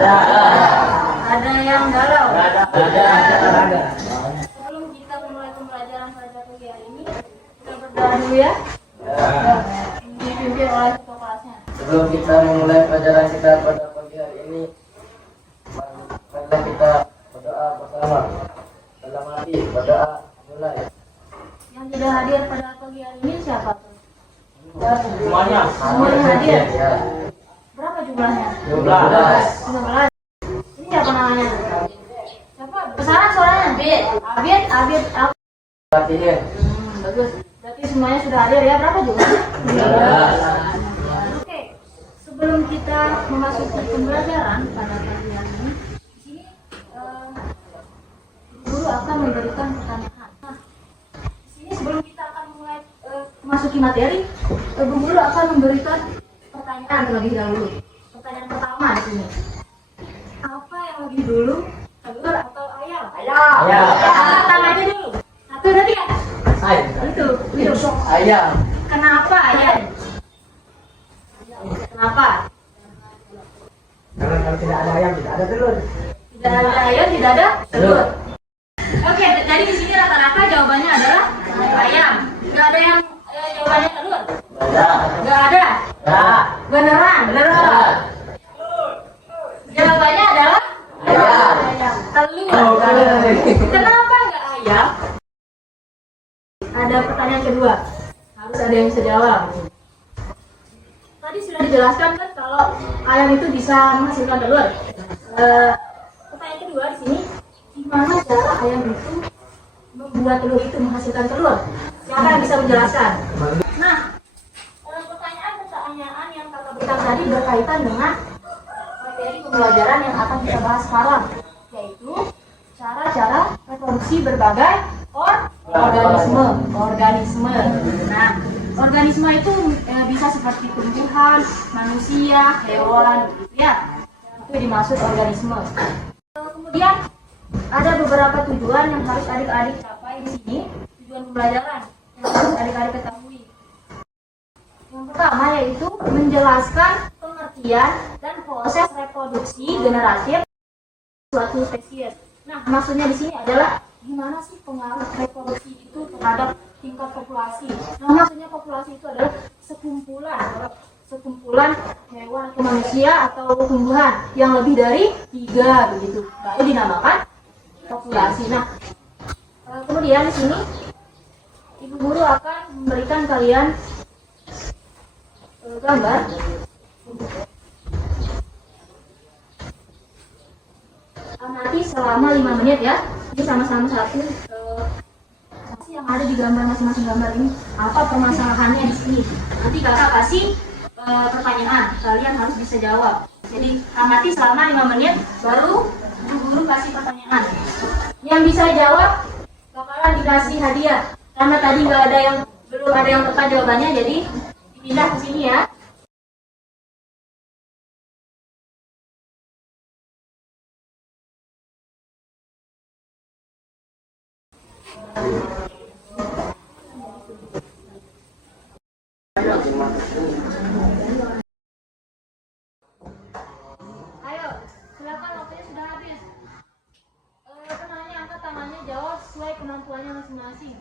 Ada yang galau? Ada. Sebelum kita memulai pembelajaran pada pagi hari ini, kita berdoa dulu ya. Dipimpin oleh ketua kelasnya. Sebelum kita memulai pelajaran kita pada pagi hari ini, marilah kita berdoa bersama. Dalam hati berdoa mulai. Yang tidak hadir pada pagi hari ini siapa? Semuanya hadir. Ya. Berapa jumlahnya? 12. 12. Ini siapa namanya? Siapa? Besaran suaranya? Abid. Latihan. Bagus. Berarti semuanya sudah hadir ya. Berapa jumlahnya? 12. Oke. Sebelum kita memasuki pembelajaran pada pagi hari ini, di sini guru akan memberikan pertanyaan. Nah, di sini sebelum kita akan mulai memasuki materi, guru akan memberikan pertanyaan terlebih dahulu. Pertanyaan pertama di sini. Apa yang lebih dulu, telur atau ayam? Ayam. Pertama aja dulu. Satu udah ya? Itu. Ayam. Kenapa ayam? Kenapa? Karena kalau tidak ada ayam tidak ada telur. Tidak ada ayam, tidak ada telur. Oke, jadi di sini rata-rata jawabannya adalah ayam. Nggak ada yang jawabannya telur. Nggak ada. Beneran. Jawabannya adalah ayam. Telur. Kenapa nggak ayam? Ada pertanyaan kedua. Harus ada yang bisa jawab. Tadi sudah dijelaskan kan kalau ayam itu bisa menghasilkan telur. Pertanyaan kedua di sini, gimana cara ayam itu membuat telur itu menghasilkan telur? Siapa yang bisa menjelaskan? Nah, pertanyaan yang kakak berikan tadi berkaitan dengan materi pembelajaran yang akan kita bahas sekarang, yaitu cara-cara reproduksi berbagai organisme. Nah, organisme itu bisa seperti tumbuhan, manusia, hewan, gitu ya. Itu dimaksud organisme. Kemudian ada beberapa tujuan yang harus adik-adik capai di sini, tujuan pembelajaran yang harus adik-adik ketahui. Yang pertama yaitu menjelaskan pengertian dan proses reproduksi generatif suatu spesies. Nah, maksudnya di sini adalah gimana sih pengaruh reproduksi itu terhadap tingkat populasi. Nah, maksudnya populasi itu adalah sekumpulan hewan atau manusia atau tumbuhan yang lebih dari 3 begitu. Baru dinamakan populasi. Nah, kemudian di sini ibu guru akan memberikan kalian gambar. Amati selama 5 menit ya. Ini sama-sama satu yang ada di gambar masing-masing gambar ini. Apa permasalahannya di sini? Nanti kakak kasih pertanyaan, kalian harus bisa jawab. Jadi amati selama 5 menit, baru guru kasih pertanyaan. Yang bisa jawab bakalan dikasih hadiah. Karena tadi belum ada yang tepat jawabannya, jadi dipindah ke sini ya. Ayo, silakan, waktunya sudah habis. Penanya angkat tangannya, jawab sesuai kemampuannya masing-masing.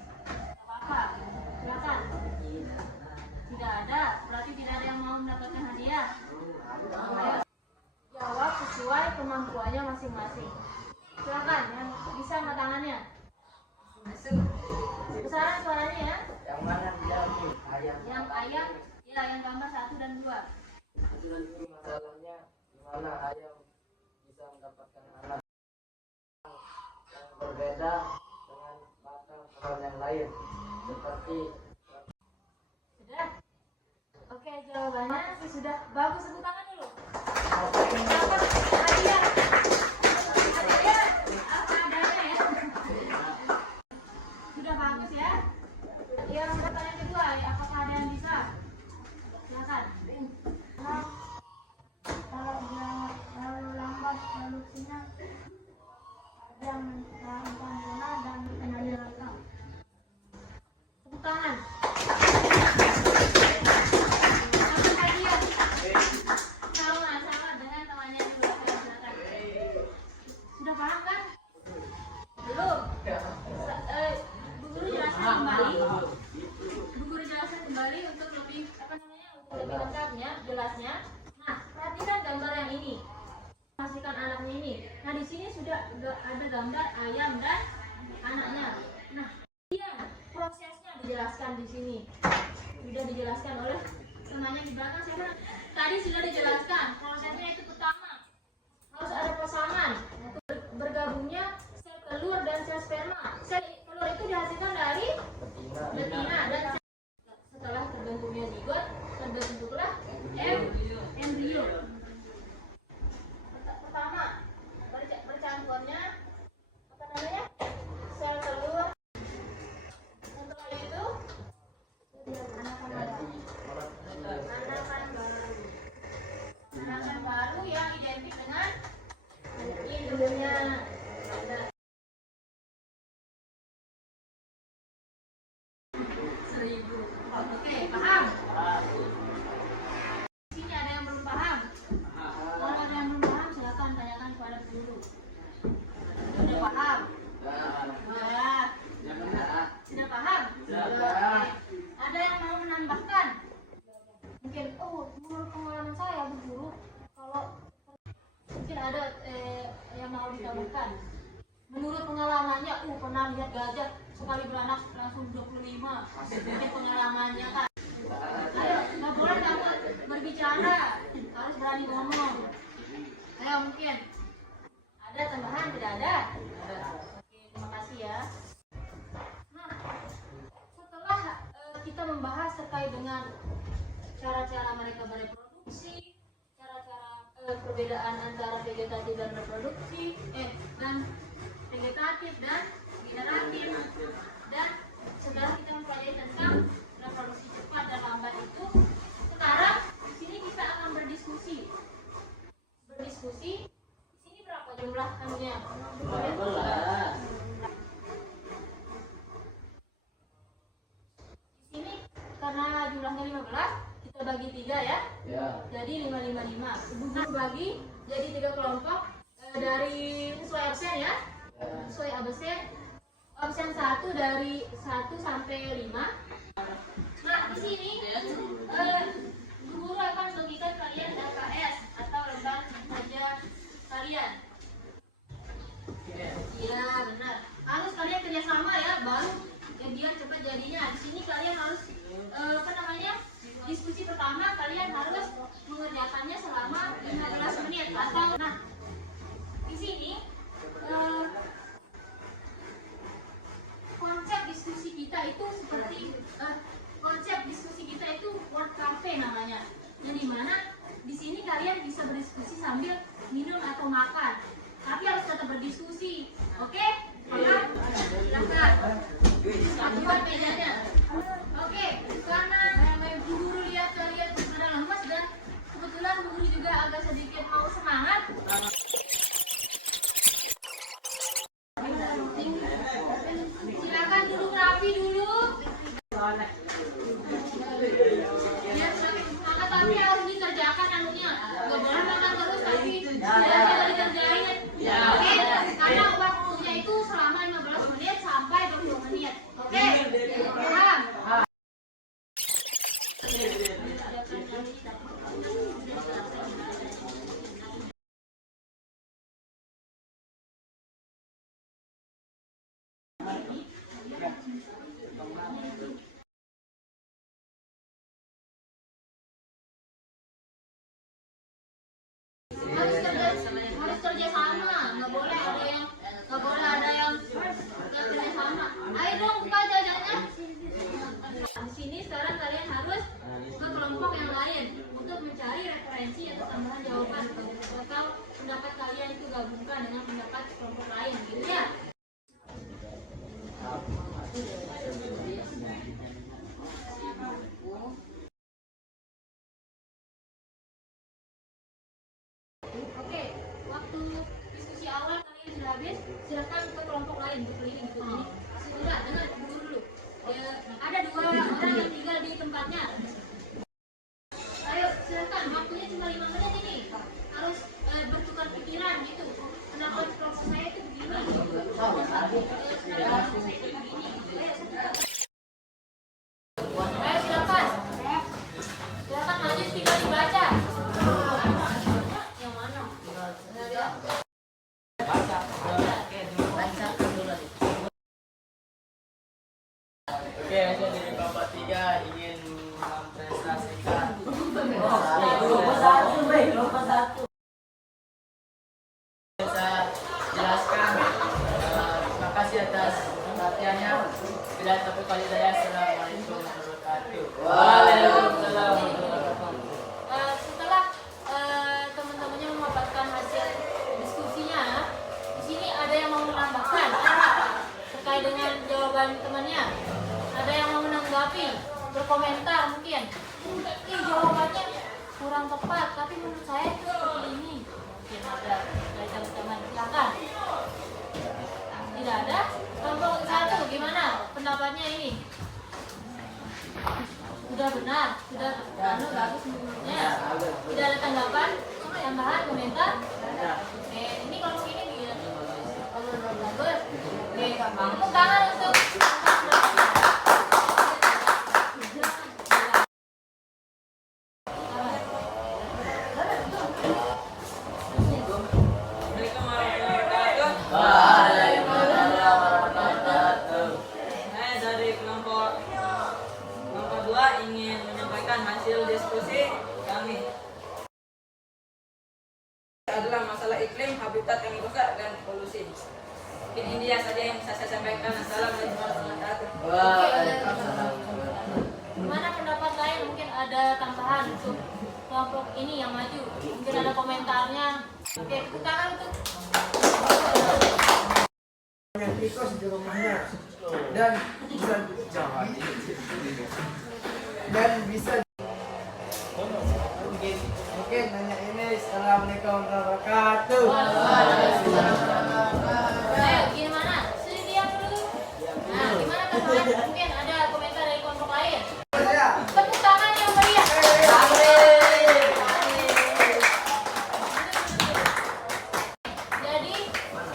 Apa? Silakan. Tidak ada, berarti tidak ada yang mau mendapatkan hadiah. Ayo, jawab sesuai kemampuannya masing-masing. Silakan, yang bisa angkat tangannya. Besaran suaranya ya. Yang mana jawab? Ayam. Yang ayam, ya yang gambar 1 dan 2. Masalahnya gimana ayam bisa mendapatkan anak yang berbeda dengan batang hewan yang lain seperti. Sudah? Oke, jawabannya sudah bagus. Tepuk tangan dulu. Dapat hadiah. Hadiah apa adanya ya. Sudah bagus ya. Yang pertanyaan kedua, apakah ada yang bisa? Silakan. Kalau lambat produksinya ada yang sempurna dan penadi rata. Tepuk tangan. Dapat hadiah. lebih lengkapnya, jelasnya. Nah, perhatikan gambar yang ini. Pastikan anaknya ini. Nah, di sini sudah ada gambar ayam dan anaknya. Nah, kemudian prosesnya dijelaskan di sini. Sudah dijelaskan oleh temannya di belakang siapa? Tadi sudah dijelaskan. Prosesnya itu pertama harus ada pasangan. Bergabungnya sel telur dan sel sperma. Sel telur itu dihasilkan dari betina dan setelah terbentuknya zigot terbentuklah embrio. Pertama bercampurannya apa namanya, sel telur. Setelah itu anakan baru yang identik dengan induknya. Oke, paham? Sini ada yang belum paham? Kalau ada yang belum paham, silakan tanyakan kepada guru. Sudah paham? Sudah. Sudah paham? Sudah. Ada yang mau menambahkan? Mungkin, menurut pengalaman saya, Bu Guru, kalau mungkin ada yang mau ditambahkan. Menurut pengalamannya, pernah lihat gajah sekali beranak langsung 25. Mungkin pengalamannya kan. Ayo, nggak boleh takut berbicara, harus berani ngomong. Ayo, mungkin ada tambahan, tidak ada? Oke, terima kasih ya. Nah, setelah kita membahas terkait dengan cara-cara mereka bereproduksi, cara-cara perbedaan antara vegetatif dan reproduksi, dan vegetatif dan generatif, dan setelah kita mempelajari tentang reproduksi cepat dan lambat itu, sekarang di sini kita akan berdiskusi. Di sini berapa jumlah anunya? 15. Di sini karena jumlahnya 15, kita bagi 3 ya. Ya. Jadi 5, 5, 5. Ibu guru bagi jadi 3 kelompok dari sesuai absen ya. Sesuai absen 1 dari 1 sampai 5. Nah, di sini guru akan bagikan kalian LKS atau lembar kerja kalian. Iya, benar. Harus kalian kerjasama ya, baru biar cepat jadinya. Di sini kalian harus diskusi pertama kalian harus mengerjakannya selama 15 menit atau di sini konsep diskusi kita itu word cafe namanya. Yang dimana di sini kalian bisa berdiskusi sambil minum atau makan, tapi harus tetap berdiskusi. Oke? Paham? Silakan. Buat mejanya. Oke, karena Bu Guru lihat kalian ada lemas dan kebetulan Bu Guru juga agak sedikit mau semangat. Silakan duduk rapi dulu. Biar semakin semangat, tapi harus dikerjakan anunya. Gak boleh makan terus tapi tidak dikerjain. Oke? Karena waktunya itu selama 15 menit sampai 20 menit. Oke? Paham? Harus kerja sama, nggak boleh ada yang nggak kerja sama. Ayo dong buka jajannya. Di sini sekarang kalian harus ke kelompok yang lain untuk mencari referensi atau tambahan jawaban atau pendapat kalian itu gabungkan dengan pendapat kelompok lain, gitu ya. Oke, waktu diskusi awal kalian sudah habis, silakan ke kelompok lain berkeliling gitu. Sudah, dengar dulu. Ada 2 orang yang tinggal di tempatnya. Ayo, silakan. Waktunya cuma 5 menit ini. Harus bertukar pikiran gitu. Kenapa proses saya itu begini? Ayo silakan. Silakan Saya jelaskan, terima kasih atas perhatiannya. Bila taufiq wal hidayah. Assalamualaikum warahmatullahi wabarakatuh. Waalaikumsalam warahmatullahi wabarakatuh. Setelah teman-temannya memaparkan hasil diskusinya, di sini ada yang mau menambahkan terkait dengan jawaban temannya. Ada yang mau menanggapi, berkomentar mungkin. Ini jawabannya kurang tepat, tapi menurut saya itu seperti ini. Mungkin ada dari teman-teman, silakan. Tidak ada. Kelompok satu gimana pendapatnya ini? Sudah benar, sudah bagus menurutnya. Tidak ada tanggapan, tambahan, komentar. Oke, ini kelompok ini gimana? Bagus. Oke, tepuk tangan untuk Saya dari kelompok 2 ingin menyampaikan hasil diskusi kami. Adalah masalah iklim, habitat yang rusak dan polusi. Mungkin ini dia saja yang bisa saya sampaikan. Assalamualaikum warahmatullahi wabarakatuh. gimana pendapat lain? Mungkin ada tambahan untuk kelompok ini yang maju. Mungkin ada komentarnya. Oke, tepuk tangan untuk dengan tikus di rumahnya dan bisa mungkin nanya ini. Assalamualaikum warahmatullahi wabarakatuh. ayo gimana? Sini diam dulu. Nah, gimana tambahan? Mungkin ada komentar dari kelompok lain. Tepuk tangan yang meriah. Jadi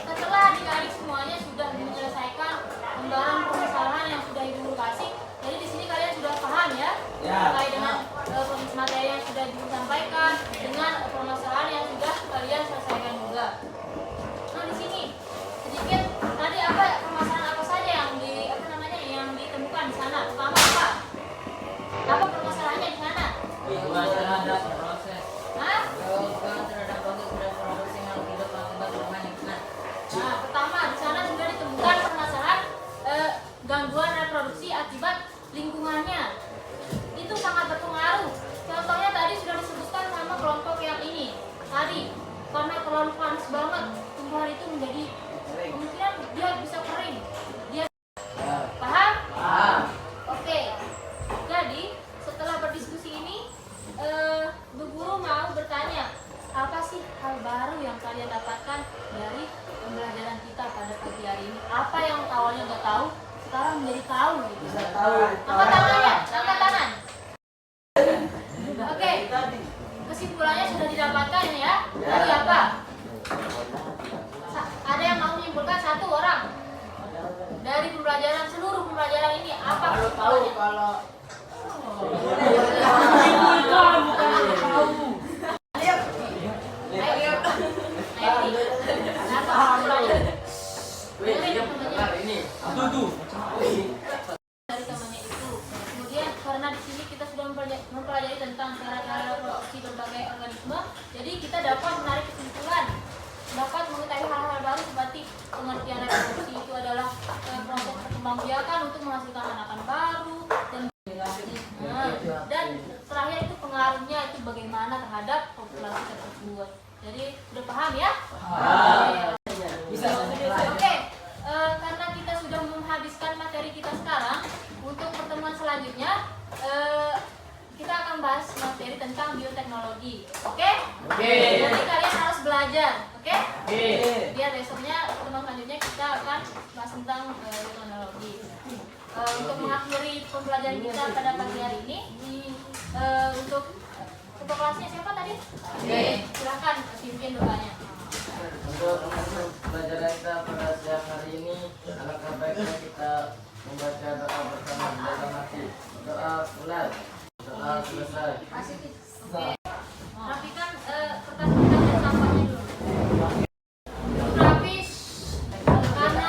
setelah adik-adik semuanya sudah menyelesaikan gambaran permasalahan yang sudah ibu kasih, jadi di sini kalian sudah paham ya terkait dengan materi yang sudah disampaikan dengan permasalahan yang sudah kalian selesaikan juga. Nah di sini sedikit tadi apa permasalahan apa saja yang yang ditemukan di sana? Pertama apa? Apa permasalahannya di sana? Terhadap proses Hah? terhadap proses produksi yang hidup akibat perubahan lingkungan. Nah, pertama di sana sudah ditemukan permasalahan gangguan reproduksi akibat lingkungannya. Itu sangat berpengaruh. Contohnya tadi sudah disebutkan sama kelompok yang ini. Tadi karena terlalu panas banget, tumbuhan itu menjadi kemungkinan dia bisa kering. Dia paham? Oke. Jadi setelah berdiskusi ini, Bu Guru mau bertanya, apa sih hal baru yang kalian dapatkan dari pembelajaran kita pada pagi hari ini? Apa yang awalnya nggak tahu, sekarang menjadi tahu gitu. Angkat tangannya, angkat tangan. Oke, kesimpulannya sudah didapatkan ya. Tadi apa? Ada yang mau menyimpulkan satu orang dari pembelajaran seluruh pembelajaran ini apa kesimpulannya? Dari temannya itu. Kemudian karena di sini kita sudah mempelajari tentang cara-cara reproduksi berbagai organisme, jadi kita dapat menarik kesimpulan, dapat mengetahui hal-hal baru seperti pengertian reproduksi itu adalah proses perkembangbiakan untuk menghasilkan anakan baru dan terakhir itu pengaruhnya itu bagaimana terhadap populasi tersebut. Jadi udah paham ya? Oke, karena kita sudah menghabiskan materi kita sekarang, untuk pertemuan selanjutnya kita akan bahas materi tentang bioteknologi. Oke? Jadi kalian harus belajar, oke? Biar besoknya pertemuan selanjutnya kita akan bahas tentang bioteknologi. Untuk mengakhiri pembelajaran kita pada pagi hari ini, untuk ketua kelasnya siapa tadi? Silakan pimpin doanya. Untuk pelajaran kita pada siang hari ini, alangkah baiknya kita membaca doa bersama dalam hati. Doa mulai, doa selesai. Oke. Rapikan kertas-kertas dan sampahnya dulu. Rapis, karena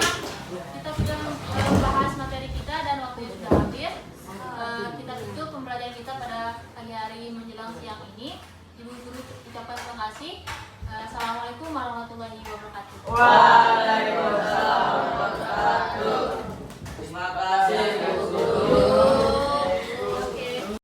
kita sudah membahas materi kita dan waktunya sudah habis. Kita tutup pembelajaran kita pada pagi hari menjelang siang ini. Ibu guru ucapkan terima kasih. Assalamualaikum warahmatullahi wabarakatuh. Waalaikumsalam warahmatullahi wabarakatuh.